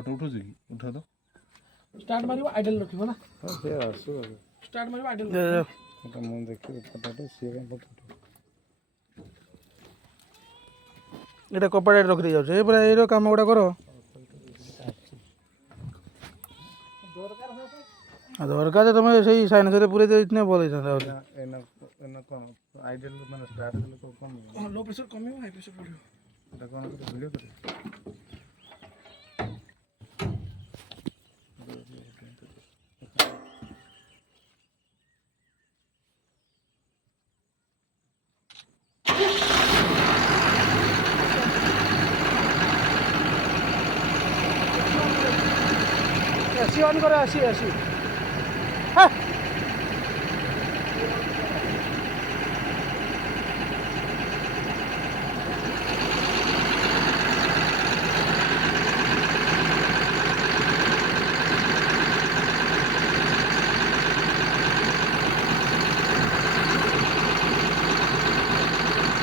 photo ଉଠୁଛି କି ଉଠା ତ स्टार्ट मारिबो आइडल रखिबो ना ହଁ ସେ ଆସୁ स्टार्ट मारिबो आइडल ଫଟୋ ମୁଁ ଦେଖିବି ଫଟୋଟା ସିଏ କାଇଁ ଫଟୋ এটা কপাড়ে রখি দিয়ে যাচ্ছে এবার এইর কাম গুড়া কর দরকার তুমি সেই সাইন্সরে পুরে দিয়ে বলে তাহলে এনা এনা কোন আইডিয়াল মানে স্টার্ট হলে তো কোন लो प्रेशर कमिबो हाई प्रेशर पड़िबो এটা কোন করে ভিডিও করে এসি অন করে আসি আসি